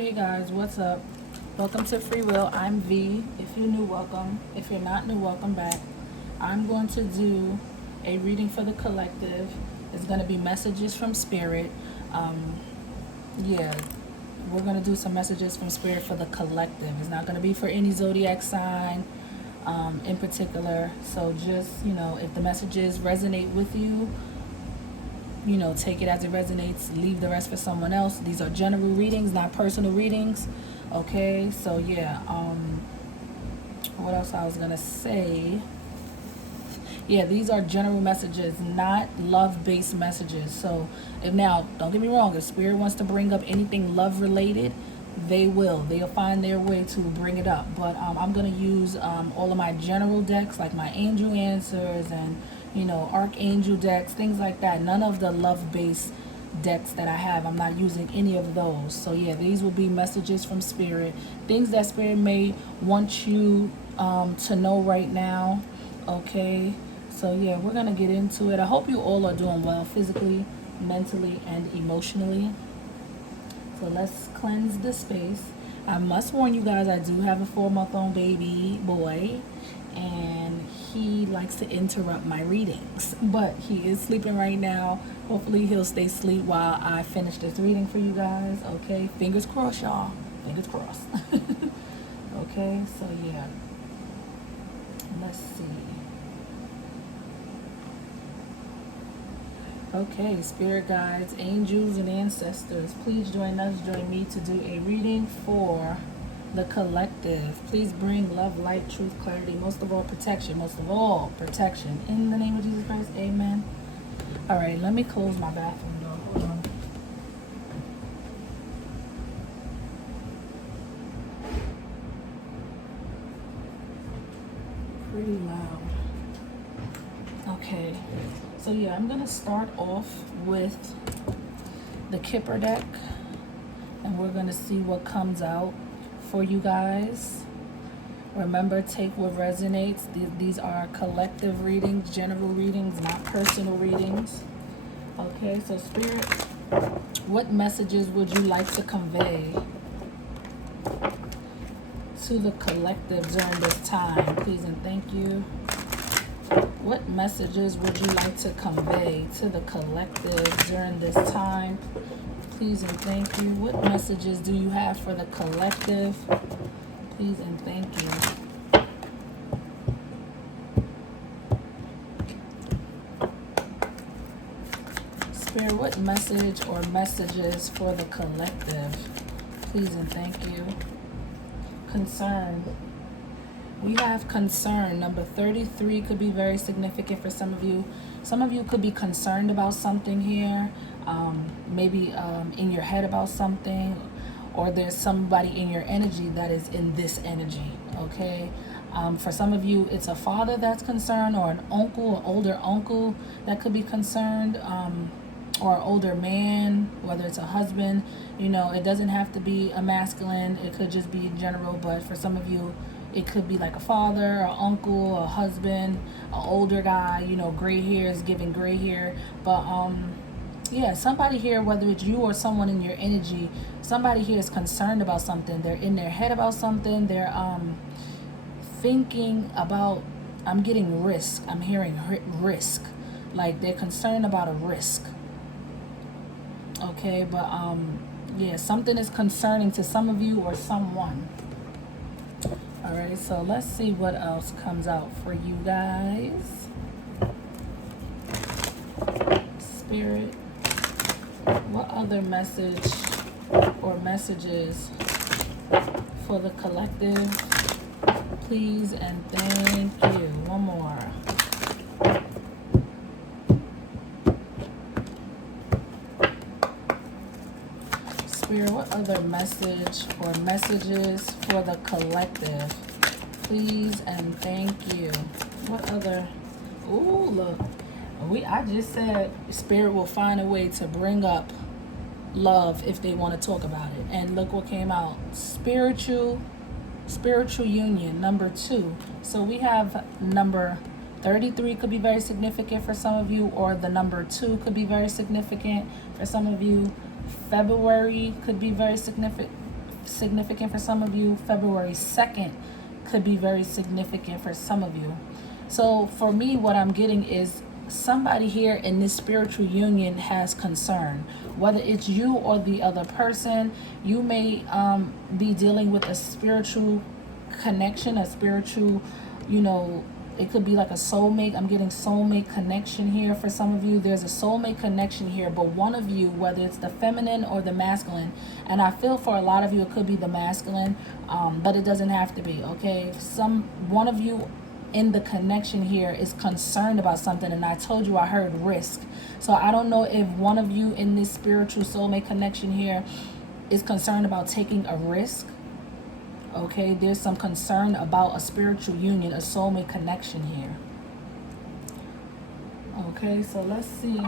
Hey guys, what's up? Welcome to Free Will. I'm V. If you're new, welcome. If you're not new, welcome back. I'm going to do a reading for the collective. It's going to be messages from Spirit. Yeah, we're going to do some messages from Spirit for the collective. It's not going to be for any zodiac sign in particular. So just, if the messages resonate with you, take it as it resonates, leave the rest for someone else. These are general readings, not personal readings. Okay, so yeah, what else I was gonna say? Yeah, these are general messages, not love-based messages. So if now, don't get me wrong, if Spirit wants to bring up anything love-related, they'll find their way to bring it up. But I'm gonna use all of my general decks, like my angel answers and archangel decks, things like that. None of the love-based decks that I have, I'm not using any of those. So yeah, these will be messages from Spirit, things that Spirit may want you to know right now. Okay, so yeah, we're gonna get into it. I hope you all are doing well physically, mentally, and emotionally. So let's cleanse the space. I must warn you guys, I do have a 4-month-old baby boy, and he likes to interrupt my readings, but he is sleeping right now. Hopefully he'll stay asleep while I finish this reading for you guys. Okay, fingers crossed, y'all. Fingers crossed. Okay, so yeah, let's see. Okay, spirit guides, angels, and ancestors, please join me to do a reading for the collective. Please bring love, light, truth, clarity, most of all protection, in the name of Jesus Christ. Amen. All right, let me close my bathroom door. Hold on. Pretty loud. Okay, so yeah, I'm gonna start off with the Kipper deck, and we're gonna see what comes out for you guys. Remember, take what resonates. These are collective readings, general readings, not personal readings. Okay, so Spirit, what messages would you like to convey to the collective during this time? Please and thank you. What messages would you like to convey to the collective during this time? Please and thank you. What messages do you have for the collective? Please and thank you. Spirit, what message or messages for the collective? Please and thank you. Concern. We have concern. Number 33 could be very significant for some of you. Some of you could be concerned about something here, maybe in your head about something, or there's somebody in your energy that is in this energy, okay? For some of you, it's a father that's concerned, or an uncle, an older uncle that could be concerned, or an older man, whether it's a husband. It doesn't have to be a masculine. It could just be in general, but for some of you, it could be like a father, an uncle, a husband, an older guy, gray hair is giving gray hair. But yeah, somebody here, whether it's you or someone in your energy, somebody here is concerned about something. They're in their head about something. They're thinking about, I'm getting risk. I'm hearing risk. Like they're concerned about a risk. Okay, but yeah, something is concerning to some of you or someone. All right, so let's see what else comes out for you guys. Spirit, what other message or messages for the collective? Please and thank you. One more. Spirit, what other message or messages for the collective? Please and thank you. What other? Ooh, look. I just said Spirit will find a way to bring up love if they want to talk about it. And look what came out. Spiritual union, number 2. So we have number 33 could be very significant for some of you, or the number 2 could be very significant for some of you. February could be very significant significant for some of you. February 2nd could be very significant for some of you. So for me, what I'm getting is somebody here in this spiritual union has concern. Whether it's you or the other person, you may be dealing with a spiritual connection, a spiritual, it could be like a soulmate. I'm getting soulmate connection here for some of you. There's a soulmate connection here, but one of you, whether it's the feminine or the masculine, and I feel for a lot of you it could be the masculine, but it doesn't have to be, okay? One of you in the connection here is concerned about something, and I told you I heard risk. So I don't know if one of you in this spiritual soulmate connection here is concerned about taking a risk. Okay, there's some concern about a spiritual union, a soulmate connection here. Okay, so let's see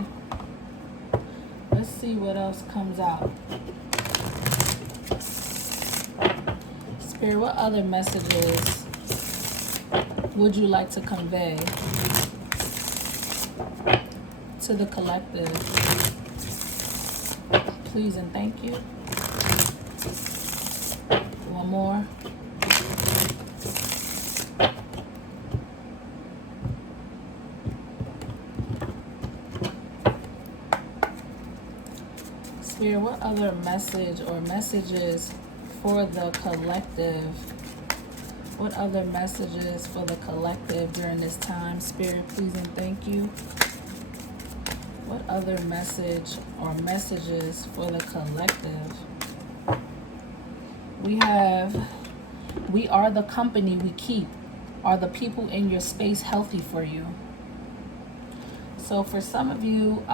what else comes out. Spirit, what other messages would you like to convey to the collective? Please and thank you. One more. Spirit, what other message or messages for the collective? What other messages for the collective during this time? Spirit, please and thank you. What other message or messages for the collective? We are the company we keep. Are the people in your space healthy for you? So for some of you,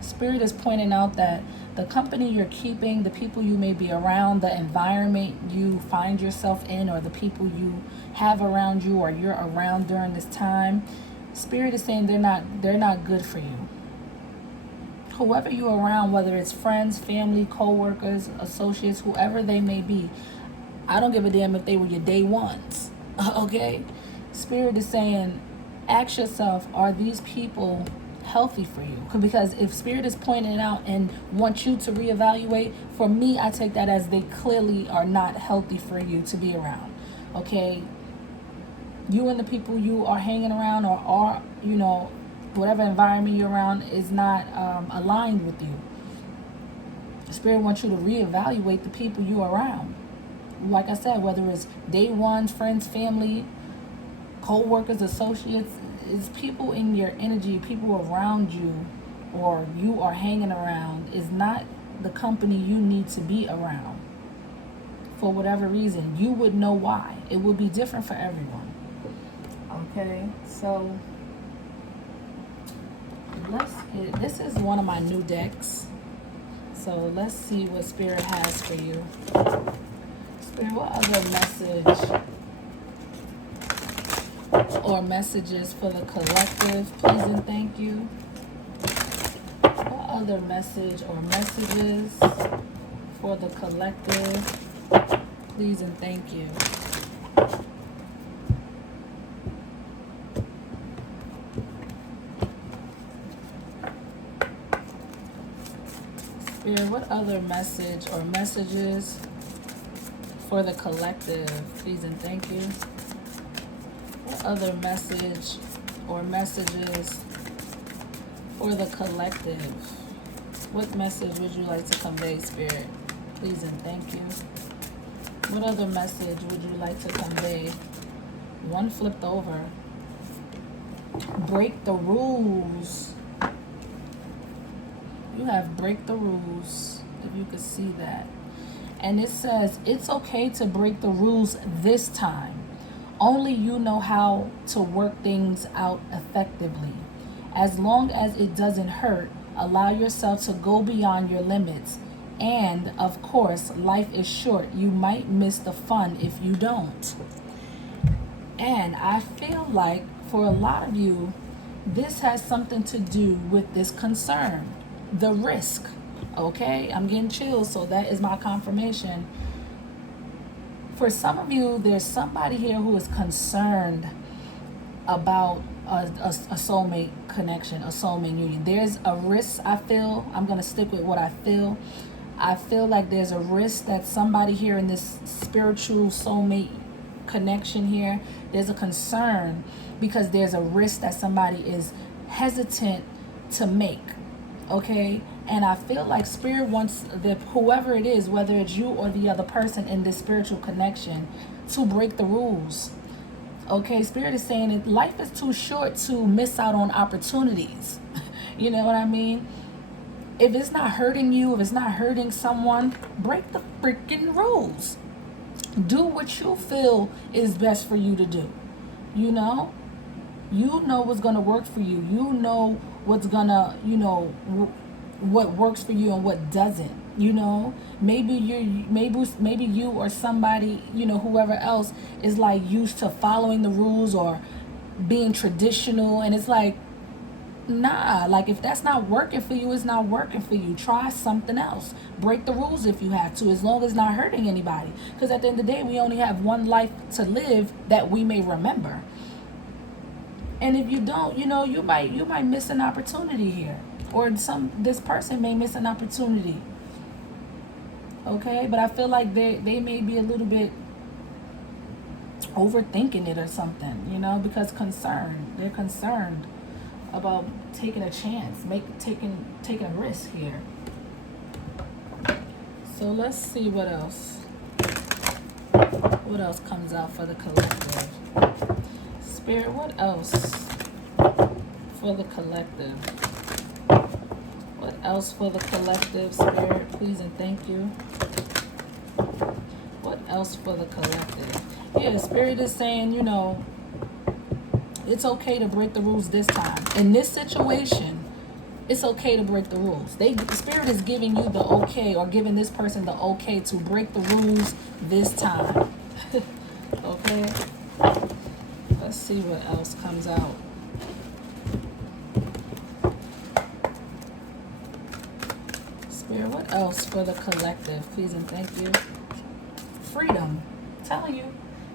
Spirit is pointing out that the company you're keeping, the people you may be around, the environment you find yourself in, or the people you have around you or you're around during this time, Spirit is saying they're not good for you. Whoever you're around, whether it's friends, family, co-workers, associates, whoever they may be, I don't give a damn if they were your day ones, okay? Spirit is saying, ask yourself, are these people healthy for you? Because if Spirit is pointing it out and wants you to reevaluate, for me, I take that as they clearly are not healthy for you to be around, okay? You and the people you are hanging around or are, whatever environment you're around is not aligned with you. Spirit wants you to reevaluate the people you're around. Like I said, whether it's day ones, friends, family, co-workers, associates, it's people in your energy, people around you or you are hanging around is not the company you need to be around. For whatever reason, you would know why. It will be different for everyone. Okay, so this is one of my new decks. So let's see what Spirit has for you. Spirit, what other message or messages for the collective? Please and thank you. What other message or messages for the collective? Please and thank you. Spirit, what other message or messages for the collective? Please and thank you. What other message or messages for the collective? What message would you like to convey, Spirit? Please and thank you. What other message would you like to convey? One flipped over. Break the rules. You have break the rules, if you could see that. And it says, it's okay to break the rules this time. Only you know how to work things out effectively. As long as it doesn't hurt, allow yourself to go beyond your limits. And, of course, life is short. You might miss the fun if you don't. And I feel like for a lot of you, this has something to do with this concern. The risk, okay? I'm getting chills, so that is my confirmation. For some of you, there's somebody here who is concerned about a soulmate connection, a soulmate union. There's a risk, I feel. I'm going to stick with what I feel. I feel like there's a risk that somebody here in this spiritual soulmate connection here, there's a concern because there's a risk that somebody is hesitant to make. Okay, and I feel like Spirit wants whoever it is, whether it's you or the other person in this spiritual connection, to break the rules. Okay, Spirit is saying that life is too short to miss out on opportunities. You know what I mean? If it's not hurting you, if it's not hurting someone, break the freaking rules. Do what you feel is best for you to do. You know what's going to work for you. You know what's going to, what works for you and what doesn't. Maybe you or somebody, whoever else is like used to following the rules or being traditional, and it's like, nah, like if that's not working for you, it's not working for you. Try something else. Break the rules if you have to, as long as it's not hurting anybody. Because at the end of the day, we only have one life to live that we may remember. And if you don't, you might miss an opportunity here, or this person may miss an opportunity. Okay, but I feel like they may be a little bit overthinking it or something, because they're concerned about taking a chance, taking a risk here. So let's see what else comes out for the collective. Spirit, what else for the collective? What else for the collective, Spirit? Please and thank you. What else for the collective? Yeah, Spirit is saying, it's okay to break the rules this time. In this situation, it's okay to break the rules. The Spirit is giving you the okay, or giving this person the okay to break the rules this time. Okay? Let's see what else comes out. Spirit, what else for the collective? Please and thank you. Freedom. I'm telling you.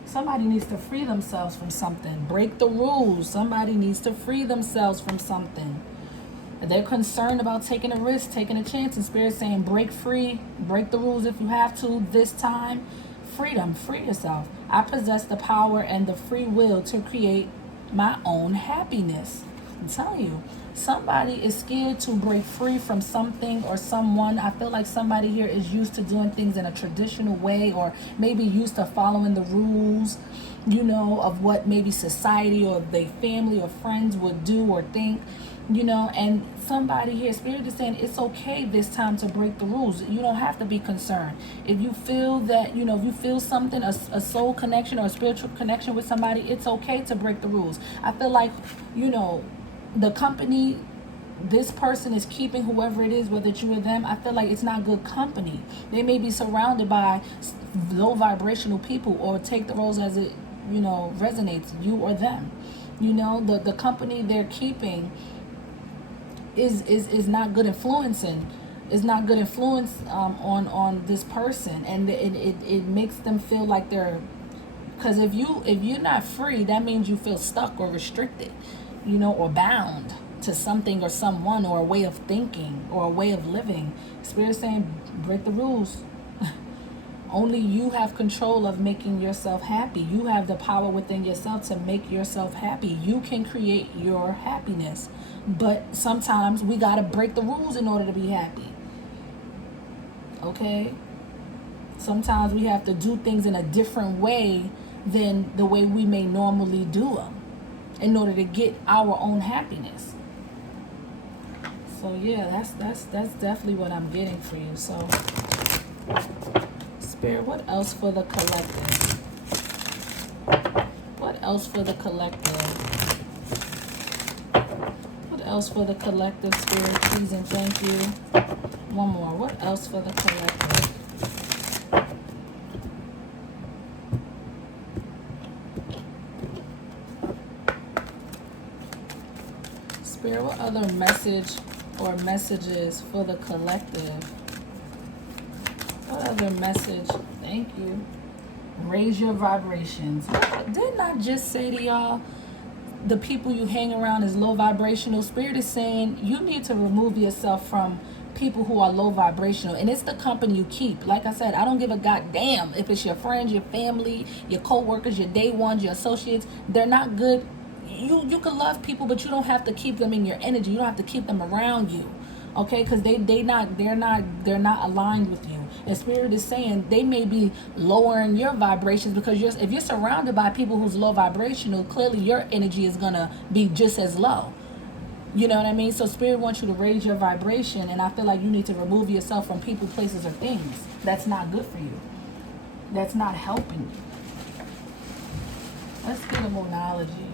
Somebody needs to free themselves from something. Break the rules. Somebody needs to free themselves from something. They're concerned about taking a risk, taking a chance. And Spirit's saying, break free. Break the rules if you have to this time. Freedom. Free yourself. I possess the power and the free will to create my own happiness. I'm telling you. Somebody is scared to break free from something or someone. I feel like somebody here is used to doing things in a traditional way, or maybe used to following the rules, of what maybe society or their family or friends would do or think, and somebody here, Spirit is saying it's okay this time to break the rules. You don't have to be concerned. If you feel that, if you feel something, a soul connection or a spiritual connection with somebody, it's okay to break the rules. I feel like, the company this person is keeping, whoever it is, whether it's you or them, I feel like it's not good company. They may be surrounded by low vibrational people, or take the roles as it, resonates, you or them. The company they're keeping is not good influencing. Is not good influence on this person, and it makes them feel like they're, because if you're not free, that means you feel stuck or restricted, or bound to something or someone, or a way of thinking or a way of living. Spirit's saying, break the rules. Only you have control of making yourself happy. You have the power within yourself to make yourself happy. You can create your happiness. But sometimes we got to break the rules in order to be happy. Okay? Sometimes we have to do things in a different way than the way we may normally do them, in order to get our own happiness. So yeah, that's definitely what I'm getting for you. So Spirit, what else for the collective? What else for the collective? What else for the collective, Spirit? Please and thank you. One more. What else for the collective? Spirit, what other message or messages for the collective? What other message? Thank you. Raise your vibrations. Didn't I just say to y'all, the people you hang around is low vibrational? Spirit is saying you need to remove yourself from people who are low vibrational, and it's the company you keep. Like I said, I don't give a goddamn if it's your friends, your family, your co-workers, your day ones, your associates. They're not good. You can love people, but you don't have to keep them in your energy. You don't have to keep them around you, okay? Because they're not aligned with you. And Spirit is saying they may be lowering your vibrations, because if you're surrounded by people who's low vibrational, clearly your energy is gonna be just as low. You know what I mean? So Spirit wants you to raise your vibration, and I feel like you need to remove yourself from people, places, or things. That's not good for you. That's not helping you. Let's get a Moonology.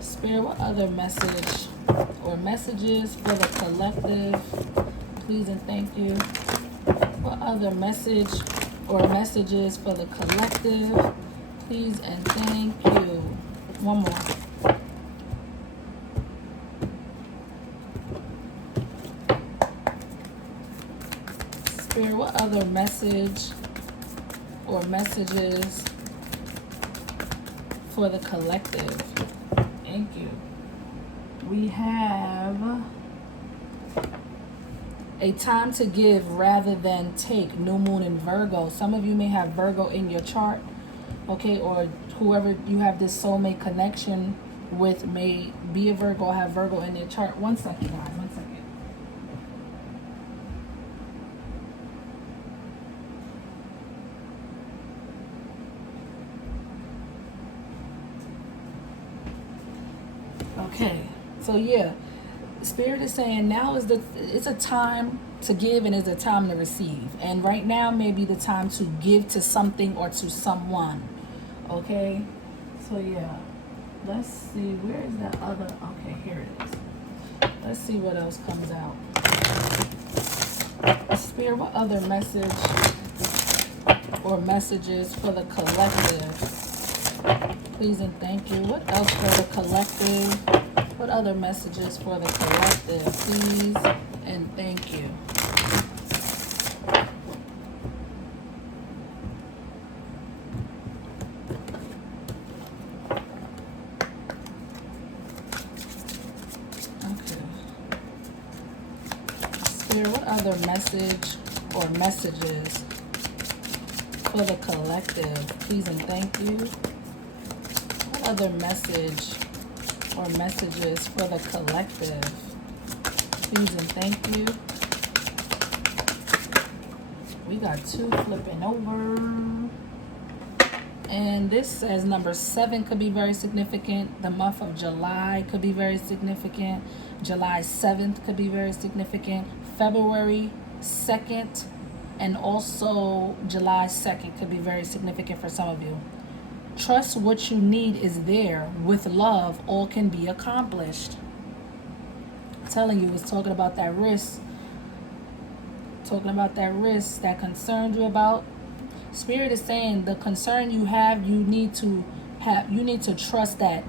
Spirit, what other message or messages for the collective? Please and thank you. What other message or messages for the collective? Please and thank you. One more. Spirit, what other message or messages for the collective? Thank you. We have a time to give rather than take. New moon in Virgo. Some of you may have Virgo in your chart, okay, or whoever you have this soulmate connection with may be a Virgo or have Virgo in their chart. One second, guys. One second. Okay, so yeah, Spirit is saying now it's a time to give and it's a time to receive, and right now may be the time to give to something or to someone. Okay, so yeah, let's see, where is that other? Okay, here it is. Let's see what else comes out. Spirit, what other message or messages for the collective? Please and thank you. What else for the collective? What other messages for the collective? Please and thank you. Okay. Spirit, what other message or messages for the collective? Please and thank you. What other message or messages for the collective? Please and thank you. We got two flipping over. And this says number 7 could be very significant. The month of July could be very significant. July 7th could be very significant. February 2nd and also July 2nd could be very significant for some of you. Trust what you need is there. With love, all can be accomplished. I'm telling you, it's talking about that risk. Talking about that risk that concerned you about. Spirit is saying the concern you have, you need to trust that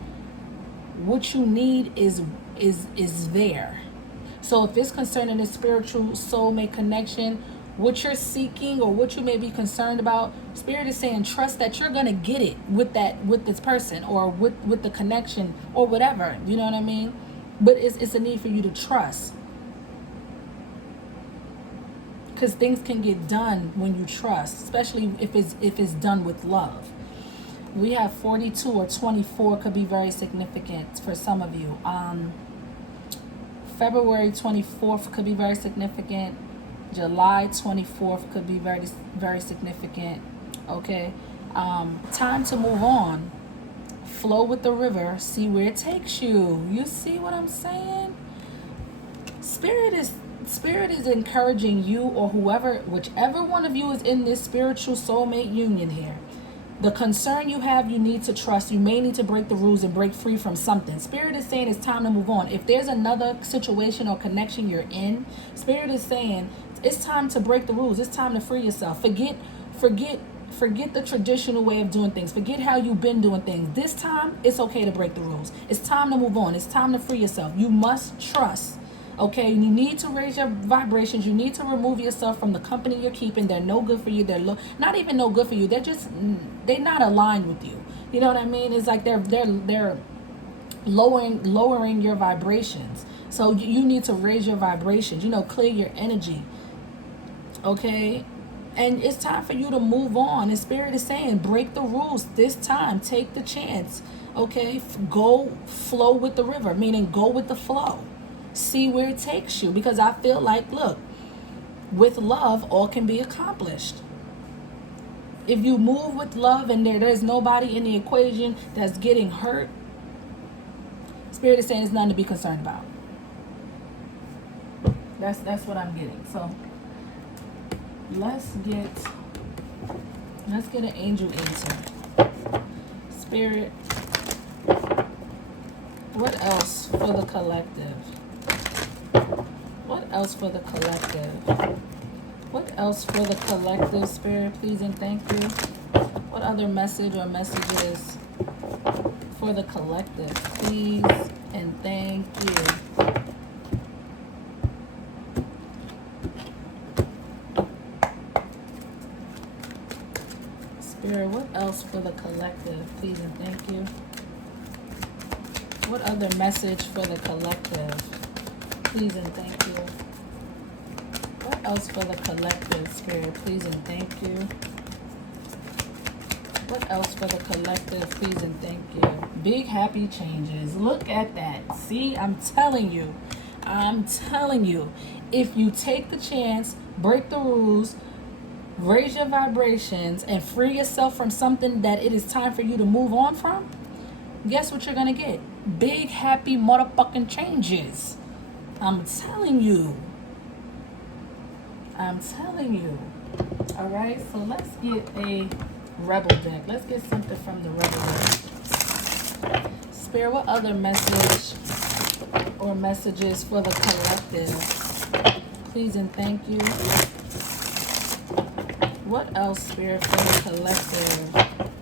what you need is there. So if it's concerning this spiritual soulmate connection, what you're seeking or what you may be concerned about, Spirit is saying trust that you're gonna get it with this person or with the connection or whatever. You know what I mean? But it's a need for you to trust, because things can get done when you trust, especially if it's done with love. We have 42 or 24 could be very significant for some of you. February 24th could be very significant. July 24th could be very, very significant. Okay. Time to move on. Flow with the river. See where it takes you. You see what I'm saying? Spirit is encouraging you or whichever one of you is in this spiritual soulmate union here. The concern you have, you need to trust. You may need to break the rules and break free from something. Spirit is saying it's time to move on. If there's another situation or connection you're in, Spirit is saying it's time to break the rules. It's time to free yourself. Forget the traditional way of doing things. Forget how you've been doing things. This time, it's okay to break the rules. It's time to move on. It's time to free yourself. You must trust. Okay, you need to raise your vibrations. You need to remove yourself from the company you're keeping. They're no good for you. They're not even no good for you. They're not aligned with you. You know what I mean? It's like they're lowering your vibrations. So you need to raise your vibrations, you know, clear your energy. Okay? And it's time for you to move on. And Spirit is saying, break the rules this time. Take the chance. Okay? Go flow with the river, meaning go with the flow. See where it takes you. Because I feel like, look, with love, all can be accomplished. If you move with love and there's nobody in the equation that's getting hurt, Spirit is saying there's nothing to be concerned about. That's what I'm getting. So let's get an angel answer. Spirit, what else for the collective? What else for the collective? What else for the collective, Spirit, please and thank you? What other message or messages for the collective, please and thank you? Spirit, what else for the collective, please and thank you? What other message for the collective, please and thank you? What else for the collective, Spirit, please and thank you? What else for the collective, please and thank you? Big happy changes. Look at that. See, I'm telling you. If you take the chance, break the rules, raise your vibrations, and free yourself from something that it is time for you to move on from, guess what you're going to get? Big happy motherfucking changes. I'm telling you. All right, so let's get a Rebel deck. Let's get something from the Rebel deck. Spirit, what other message or messages for the collective? Please and thank you. What else, Spirit, for the collective?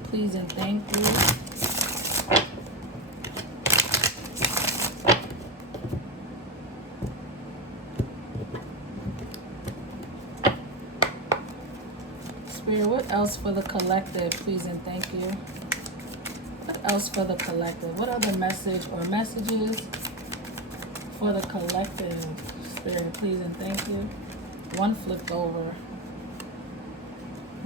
Please and thank you. Spirit, what else for the collective, please and thank you? What else for the collective? What other message or messages for the collective? Spirit, please and thank you. One flipped over.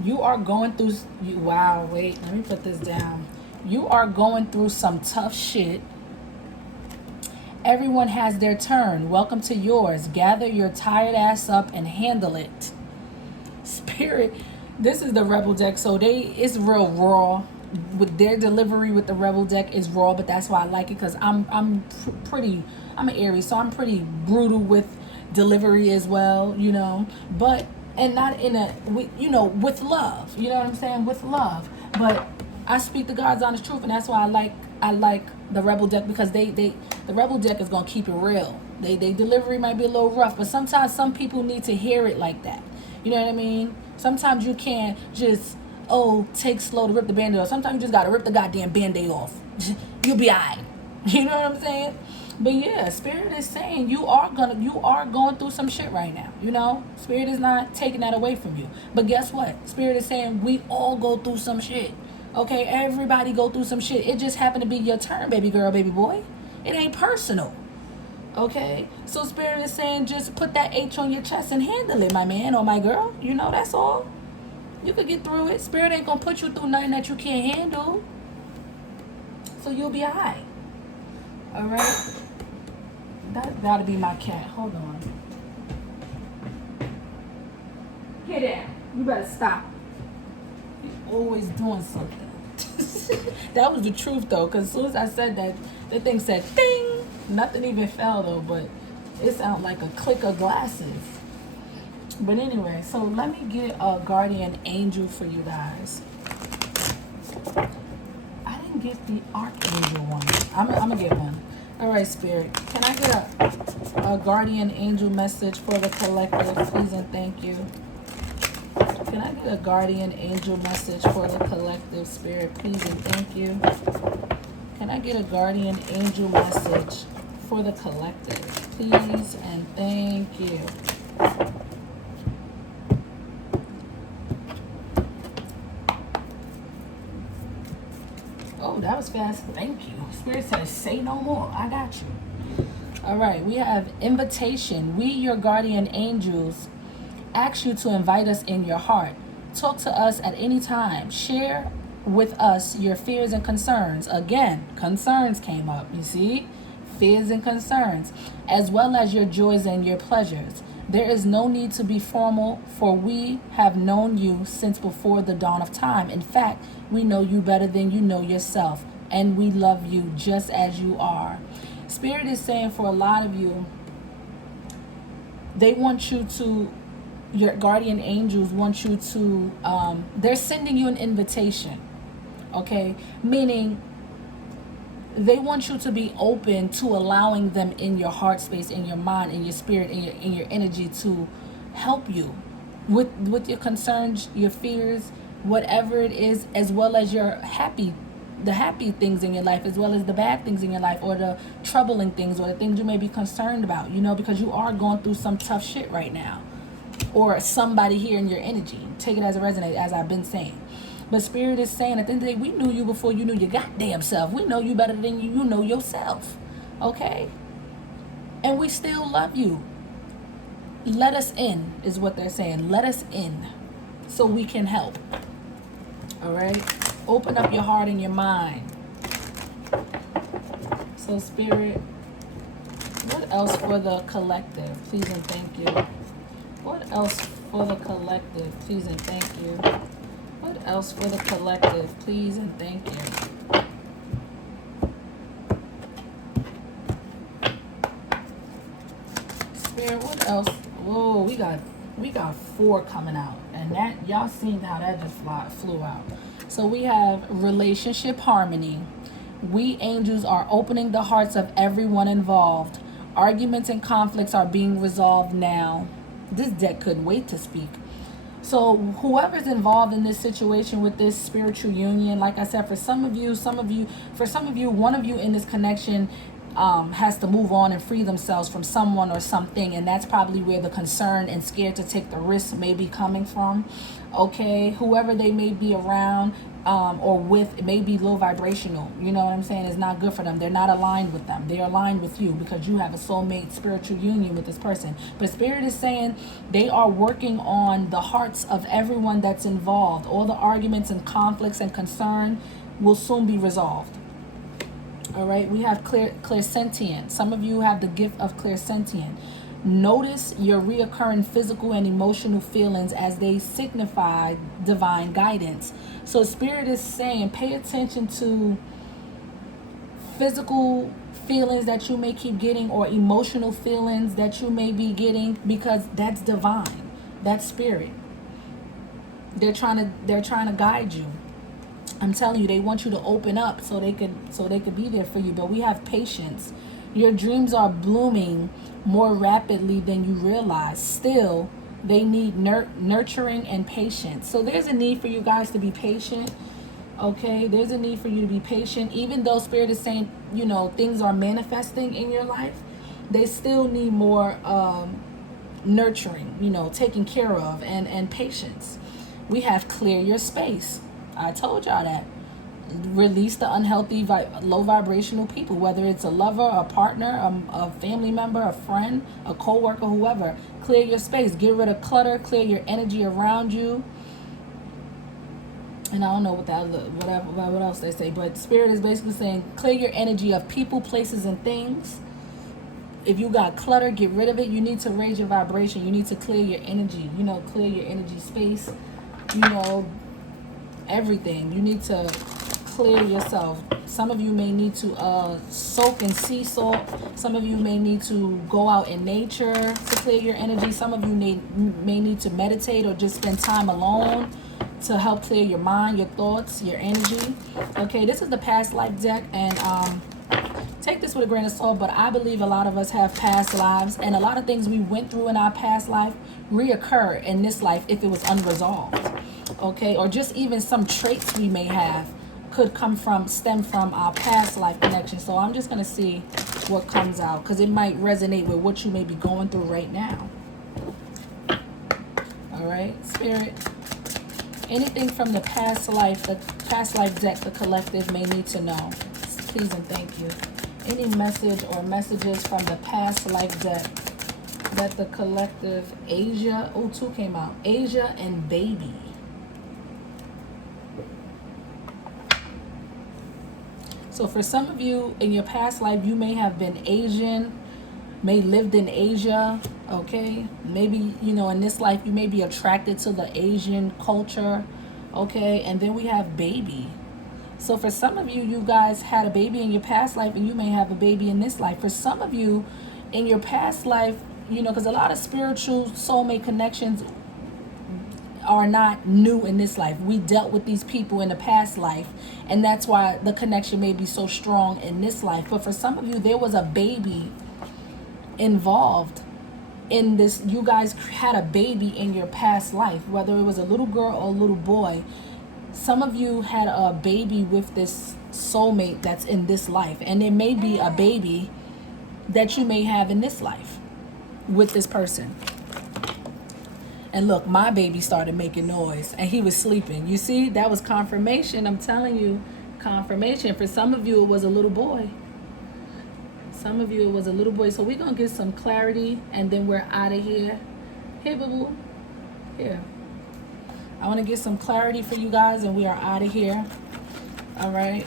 You are going through, wow, wait, let me put this down. You are going through some tough shit. Everyone has their turn. Welcome to yours. Gather your tired ass up and handle it. Spirit, this is the Rebel deck, so it's real raw. With their delivery with the Rebel deck is raw, but that's why I like it, because I'm an Aries, so I'm pretty brutal with delivery as well, you know, but and not in a, you know, with love, you know what I'm saying, with love. But I speak the God's honest truth, and that's why I like the Rebel deck, because the Rebel deck is gonna keep it real. They delivery might be a little rough, but sometimes some people need to hear it like that. You know what I mean? Sometimes you can't just, take slow to rip the Band-Aid off. Sometimes you just gotta rip the goddamn Band-Aid off. You'll be alright. You know what I'm saying? But yeah, Spirit is saying you are going through some shit right now. You know? Spirit is not taking that away from you. But guess what? Spirit is saying we all go through some shit. Okay? Everybody go through some shit. It just happened to be your turn, baby girl, baby boy. It ain't personal. Okay? So Spirit is saying just put that H on your chest and handle it, my man or my girl. You know, that's all. You could get through it. Spirit ain't gonna put you through nothing that you can't handle. So you'll be alright. Alright? That gotta be my cat. Hold on. Get down. You better stop. You're always doing something. That was the truth though, because as soon as I said that, the thing said ding. Nothing even fell though, but it sounded like a click of glasses. But anyway, so let me get a guardian angel for you guys. I didn't get the archangel one. I'm gonna get one. All right, Spirit. Can I get a guardian angel message for the collective, please and thank you? Can I get a guardian angel message for the collective, Spirit, please and thank you? Can I get a guardian angel message for the collective, please and thank you? Oh, that was fast. Thank you. Spirit says, say no more. I got you. All right, we have invitation. We, your guardian angels, ask you to invite us in your heart. Talk to us at any time. Share with us your fears and concerns. Again, concerns came up, you see? Fears and concerns, as well as your joys and your pleasures. There is no need to be formal, for we have known you since before the dawn of time. In fact, we know you better than you know yourself, and we love you just as you are. Spirit is saying for a lot of you, they want you to, your guardian angels want you to, they're sending you an invitation, okay? Meaning they want you to be open to allowing them in your heart space, in your mind, in your spirit, in your energy to help you with your concerns, your fears, whatever it is, as well as your the happy things in your life, as well as the bad things in your life, or the troubling things, or the things you may be concerned about, because you are going through some tough shit right now, or somebody here in your energy. Take it as a resonate, as I've been saying. But Spirit is saying, at the end of the day, we knew you before you knew your goddamn self. We know you better than you know yourself. Okay? And we still love you. Let us in, is what they're saying. Let us in so we can help. All right? Open up your heart and your mind. So Spirit, what else for the collective? Please and thank you. What else for the collective? Please and thank you. What else for the collective? Please and thank you. Spirit, what else? Whoa, we got 4 coming out. And that, y'all seen how that just flew out. So we have relationship harmony. We angels are opening the hearts of everyone involved. Arguments and conflicts are being resolved now. This deck couldn't wait to speak. So whoever's involved in this situation with this spiritual union, like I said, for some of you, one of you in this connection has to move on and free themselves from someone or something, and that's probably where the concern and scared to take the risk may be coming from. Okay, whoever they may be around or with, it may be low vibrational. You know what I'm saying? It's not good for them. They're not aligned with them. They're aligned with you because you have a soulmate spiritual union with this person. But Spirit is saying they are working on the hearts of everyone that's involved. All the arguments and conflicts and concern will soon be resolved. All right, we have clairsentient. Some of you have the gift of clairsentient. Notice your reoccurring physical and emotional feelings as they signify divine guidance. So Spirit is saying, pay attention to physical feelings that you may keep getting, or emotional feelings that you may be getting, because that's divine. That's Spirit. They're trying to guide you. I'm telling you, they want you to open up so they could be there for you. But we have patience. Your dreams are blooming more rapidly than you realize. Still, they need nurturing and patience. So there's a need for you guys to be patient. Okay, there's a need for you to be patient. Even though Spirit is saying, things are manifesting in your life, they still need more nurturing, taken care of, and patience. We have clear your space. I told y'all that. Release the unhealthy, low vibrational people, whether it's a lover, a partner, a family member, a friend, a co-worker, whoever. Clear your space. Get rid of clutter. Clear your energy around you. And I don't know what else they say, but Spirit is basically saying clear your energy of people, places, and things. If you got clutter, get rid of it. You need to raise your vibration. You need to clear your energy. Clear your energy space. Everything. You need to clear yourself. Some of you may need to soak in sea salt. Some of you may need to go out in nature to clear your energy. Some of you may need to meditate or just spend time alone to help clear your mind, your thoughts, your energy. Okay, this is the past life deck, and take this with a grain of salt, but I believe a lot of us have past lives, and a lot of things we went through in our past life reoccur in this life if it was unresolved. Okay, or just even some traits we may have could stem from our past life connection. So I'm just going to see what comes out, because it might resonate with what you may be going through right now. All right, Spirit, anything from the past life deck the collective may need to know. Please and thank you. Any message or messages from the past life that the collective, Asia, oh, 2 came out, Asia and baby. So for some of you in your past life, you may have been Asian, may lived in Asia, okay? Maybe, you know, in this life, you may be attracted to the Asian culture, okay? And then we have baby. So for some of you, you guys had a baby in your past life, and you may have a baby in this life. For some of you, in your past life, you know, because a lot of spiritual soulmate connections are not new in this life. We dealt with these people in the past life, and that's why the connection may be so strong in this life. But for some of you, there was a baby involved in this. You guys had a baby in your past life, whether it was a little girl or a little boy. Some of you had a baby with this soulmate that's in this life, and there may be a baby that you may have in this life with this person. And look, my baby started making noise and he was sleeping. You see, that was confirmation. I'm telling you, confirmation. For some of you, it was a little boy. Some of you, it was a little boy. So we're going to get some clarity, and then we're out of here. Hey, boo-boo. Here. I want to get some clarity for you guys, and we are out of here. All right.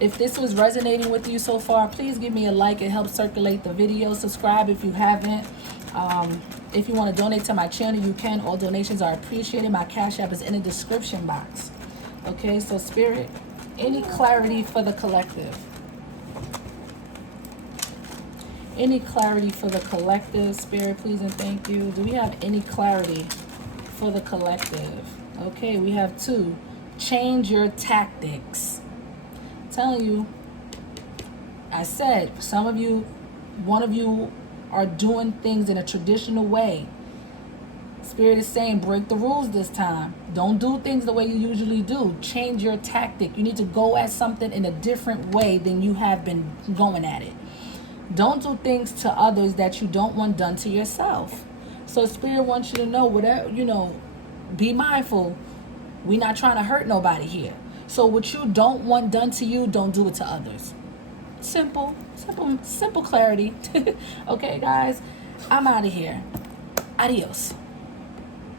If this was resonating with you so far, please give me a like. It helps circulate the video. Subscribe if you haven't. If you want to donate to my channel, you can. All donations are appreciated. My Cash App is in the description box. Okay, so Spirit, any clarity for the collective? Any clarity for the collective? Spirit, please and thank you. Do we have any clarity for the collective? Okay, we have 2. Change your tactics. I'm telling you, I said, some of you, one of you are doing things in a traditional way. Spirit is saying, break the rules this time. Don't do things the way you usually do. Change your tactic. You need to go at something in a different way than you have been going at it. Don't do things to others that you don't want done to yourself. So Spirit wants you to know, whatever, you know, be mindful. We're not trying to hurt nobody here. So what you don't want done to you, don't do it to others. Simple clarity. Okay, guys, I'm out of here. Adios.